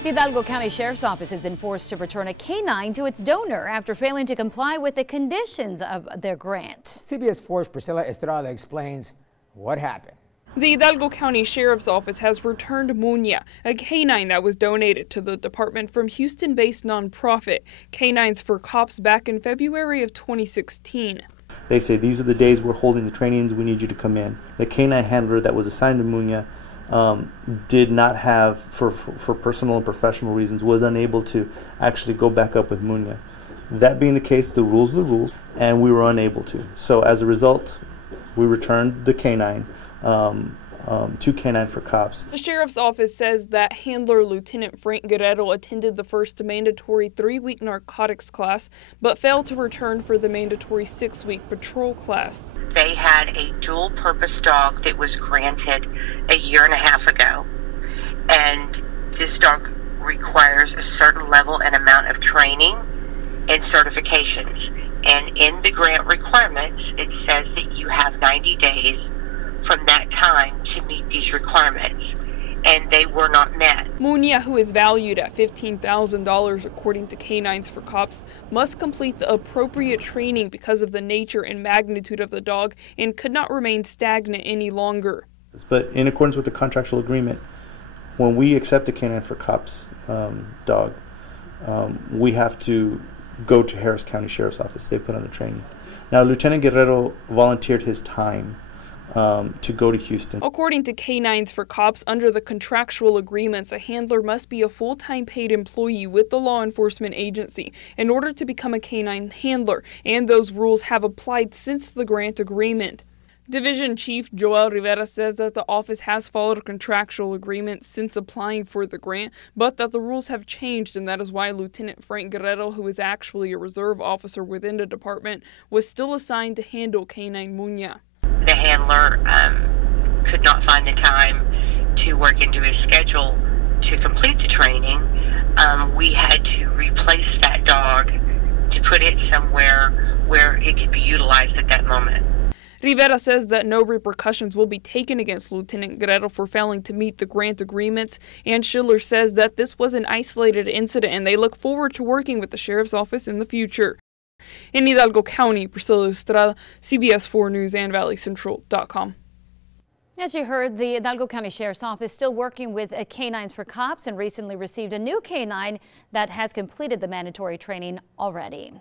The Hidalgo County Sheriff's Office has been forced to return a K-9 to its donor after failing to comply with the conditions of their grant. CBS 4's Priscilla Estrada explains what happened. The Hidalgo County Sheriff's Office has returned Muña, a K-9 that was donated to the department from Houston-based nonprofit K-9s for Cops back in February of 2016. They say, these are the days we're holding the trainings, we need you to come in. The K-9 handler that was assigned to Muña did not have, for personal and professional reasons, was unable to actually go back up with Muña. That being the case, the rules are the rules, and we were unable to. So as a result, we returned the K-9 to K-9 for Cops. The Sheriff's Office says that handler Lieutenant Frank Guerrero attended the first mandatory 3-week narcotics class, but failed to return for the mandatory 6-week patrol class. They had a dual-purpose dog that was granted a year and a half ago, and this dog requires a certain level and amount of training and certifications. And in the grant requirements, it says that you have 90 days from that time to meet these requirements, and they were not met. Muña, who is valued at $15,000 according to K-9s for Cops, must complete the appropriate training because of the nature and magnitude of the dog and could not remain stagnant any longer. But in accordance with the contractual agreement, when we accept a K-9 for Cops dog, we have to go to Harris County Sheriff's Office. They put on the training. Now, Lieutenant Guerrero volunteered his time to go to Houston. According to K-9s for Cops, under the contractual agreements, a handler must be a full-time paid employee with the law enforcement agency in order to become a K-9 handler, and those rules have applied since the grant agreement. Division Chief Joel Rivera says that the office has followed a contractual agreement since applying for the grant, but that the rules have changed, and that is why Lieutenant Frank Guerrero, who is actually a reserve officer within the department, was still assigned to handle K-9 Muña. The handler could not find the time to work into his schedule to complete the training. We had to replace that dog to put it somewhere where it could be utilized at that moment. Rivera says that no repercussions will be taken against Lieutenant Guerrero for failing to meet the grant agreements, and Schiller says that this was an isolated incident and they look forward to working with the Sheriff's Office in the future. In Hidalgo County, Priscilla Estrada, CBS 4 News and ValleyCentral.com. As you heard, the Hidalgo County Sheriff's Office still working with K-9s for Cops and recently received a new K-9 that has completed the mandatory training already.